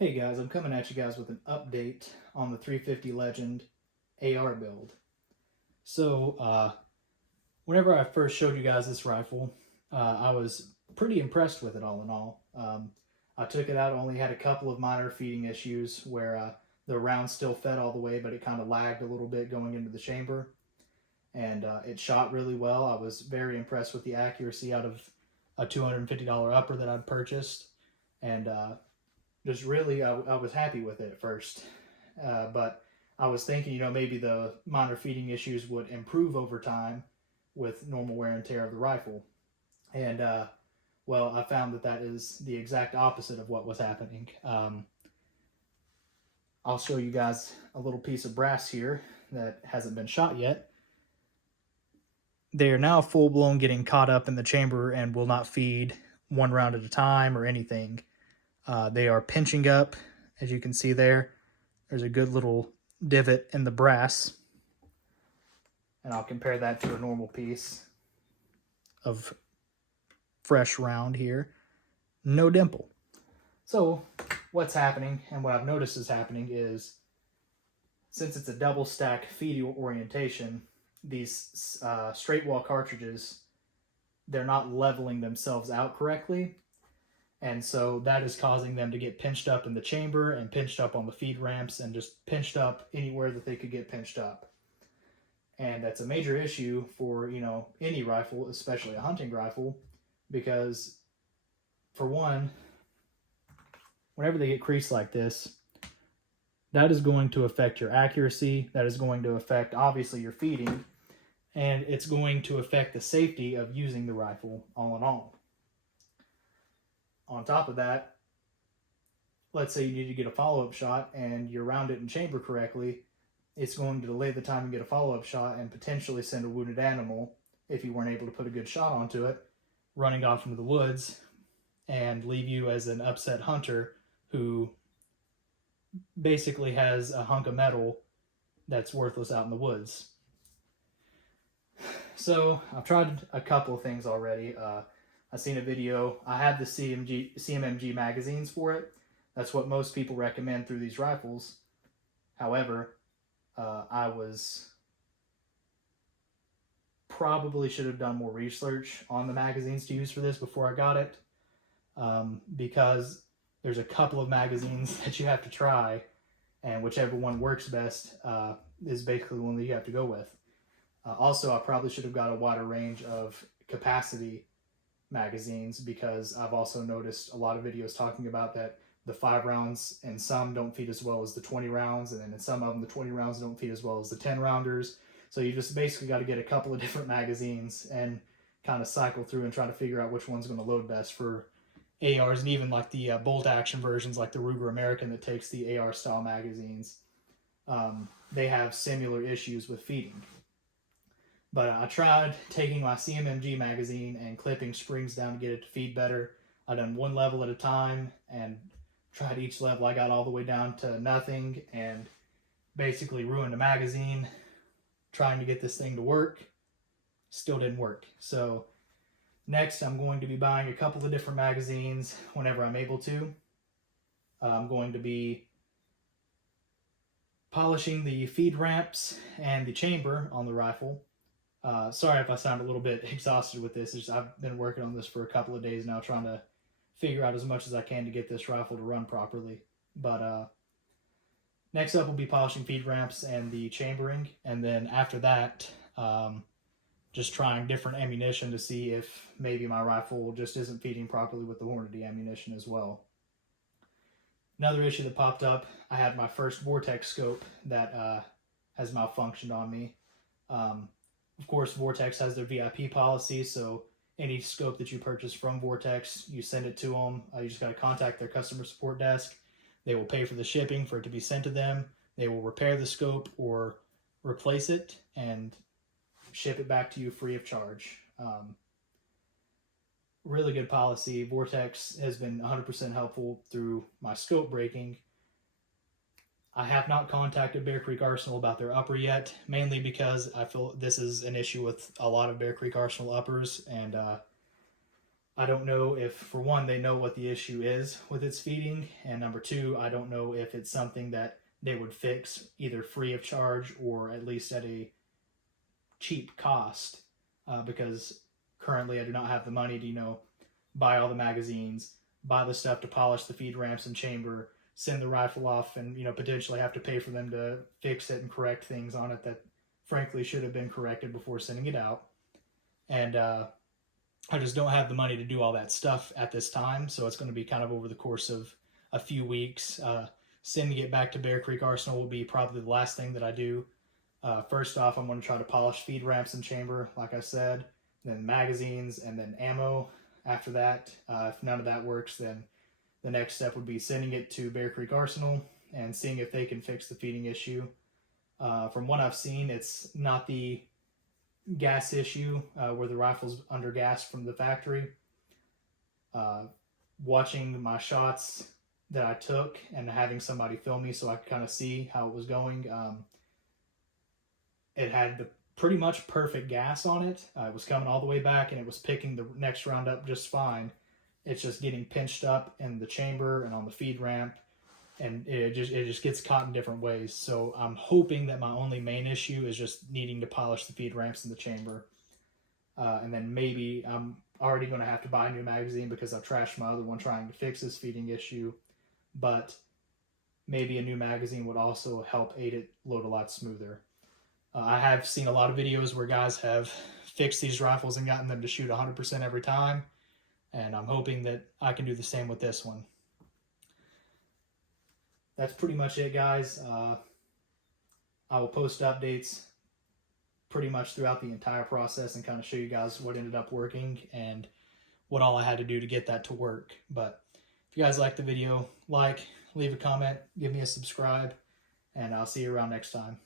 Hey guys, I'm coming at you guys with an update on the 350 Legend AR build. So, whenever I first showed you guys this rifle, I was pretty impressed with it all in all. I took it out, only had a couple of minor feeding issues where the round still fed all the way, but it kind of lagged a little bit going into the chamber. And it shot really well. I was very impressed with the accuracy out of a $250 upper that I'd purchased. And just really, I was happy with it at first. But I was thinking, maybe the minor feeding issues would improve over time with normal wear and tear of the rifle. And, well, I found that that is the exact opposite of what was happening. I'll show you guys a little piece of brass here that hasn't been shot yet. They are now full-blown getting caught up in the chamber and will not feed one round at a time or anything. They are pinching up, as you can see there. There's a good little divot in the brass. And I'll compare that to a normal piece of fresh round here. No dimple. So what's happening, and what I've noticed is happening, is since it's a double stack feed orientation, these straight wall cartridges, they're not leveling themselves out correctly. And so that is causing them to get pinched up in the chamber and pinched up on the feed ramps and just pinched up anywhere that they could get pinched up. And that's a major issue for, any rifle, especially a hunting rifle, because for one, whenever they get creased like this, that is going to affect your accuracy. That is going to affect, obviously, your feeding. And it's going to affect the safety of using the rifle all in all. On top of that, let's say you need to get a follow-up shot and you're round it in chamber correctly, it's going to delay the time you get a follow-up shot and potentially send a wounded animal, if you weren't able to put a good shot onto it, running off into the woods and leave you as an upset hunter who basically has a hunk of metal that's worthless out in the woods. So I've tried a couple of things already. I've seen a video. I have the CMMG magazines for it. That's what most people recommend through these rifles. However, I probably should have done more research on the magazines to use for this before I got it, because there's a couple of magazines that you have to try, and whichever one works best is basically the one that you have to go with. Also, I probably should have got a wider range of capacity magazines, because I've also noticed a lot of videos talking about that the 5 rounds and some don't feed as well as the 20 rounds, and then in some of them the 20 rounds don't feed as well as the 10 rounders. So you just basically got to get a couple of different magazines and kind of cycle through and try to figure out which one's going to load best for ARs, and even like the bolt action versions like the Ruger American that takes the AR style magazines. They have similar issues with feeding. But I tried taking my CMMG magazine and clipping springs down to get it to feed better. I done one level at a time and tried each level. I got all the way down to nothing and basically ruined the magazine trying to get this thing to work. Still didn't work. So next I'm going to be buying a couple of different magazines whenever I'm able to. I'm going to be polishing the feed ramps and the chamber on the rifle. Sorry if I sound a little bit exhausted with this. I've been working on this for a couple of days now, trying to figure out as much as I can to get this rifle to run properly. But next up will be polishing feed ramps and the chambering, and then after that, just trying different ammunition to see if maybe my rifle just isn't feeding properly with the Hornady ammunition as well. Another issue that popped up, I had my first Vortex scope that has malfunctioned on me. Of course, Vortex has their VIP policy, so any scope that you purchase from Vortex, you send it to them. You just got to contact their customer support desk. They will pay for the shipping for it to be sent to them. They will repair the scope or replace it and ship it back to you free of charge. Really good policy. Vortex has been 100% helpful through my scope breaking. I have not contacted Bear Creek Arsenal about their upper yet, mainly because I feel this is an issue with a lot of Bear Creek Arsenal uppers, and I don't know if, for one, they know what the issue is with its feeding, and number two, I don't know if it's something that they would fix either free of charge or at least at a cheap cost, because currently I do not have the money to, buy all the magazines, buy the stuff to polish the feed ramps and chamber, send the rifle off, and, potentially have to pay for them to fix it and correct things on it that frankly should have been corrected before sending it out. And I just don't have the money to do all that stuff at this time, so it's going to be kind of over the course of a few weeks. Sending it back to Bear Creek Arsenal will be probably the last thing that I do. First off, I'm going to try to polish feed ramps and chamber, like I said, then magazines, and then ammo after that. If none of that works, then the next step would be sending it to Bear Creek Arsenal and seeing if they can fix the feeding issue. From what I've seen, it's not the gas issue where the rifle's under gas from the factory. Watching my shots that I took and having somebody film me so I could kind of see how it was going, it had the pretty much perfect gas on it. It was coming all the way back and it was picking the next round up just fine. It's just getting pinched up in the chamber and on the feed ramp, and it just gets caught in different ways. So I'm hoping that my only main issue is just needing to polish the feed ramps in the chamber. And then maybe I'm already going to have to buy a new magazine because I've trashed my other one trying to fix this feeding issue. But maybe a new magazine would also help aid it load a lot smoother. I have seen a lot of videos where guys have fixed these rifles and gotten them to shoot 100% every time. And I'm hoping that I can do the same with this one. That's pretty much it, guys. I will post updates pretty much throughout the entire process and kind of show you guys what ended up working and what all I had to do to get that to work. But if you guys liked the video, leave a comment, give me a subscribe, and I'll see you around next time.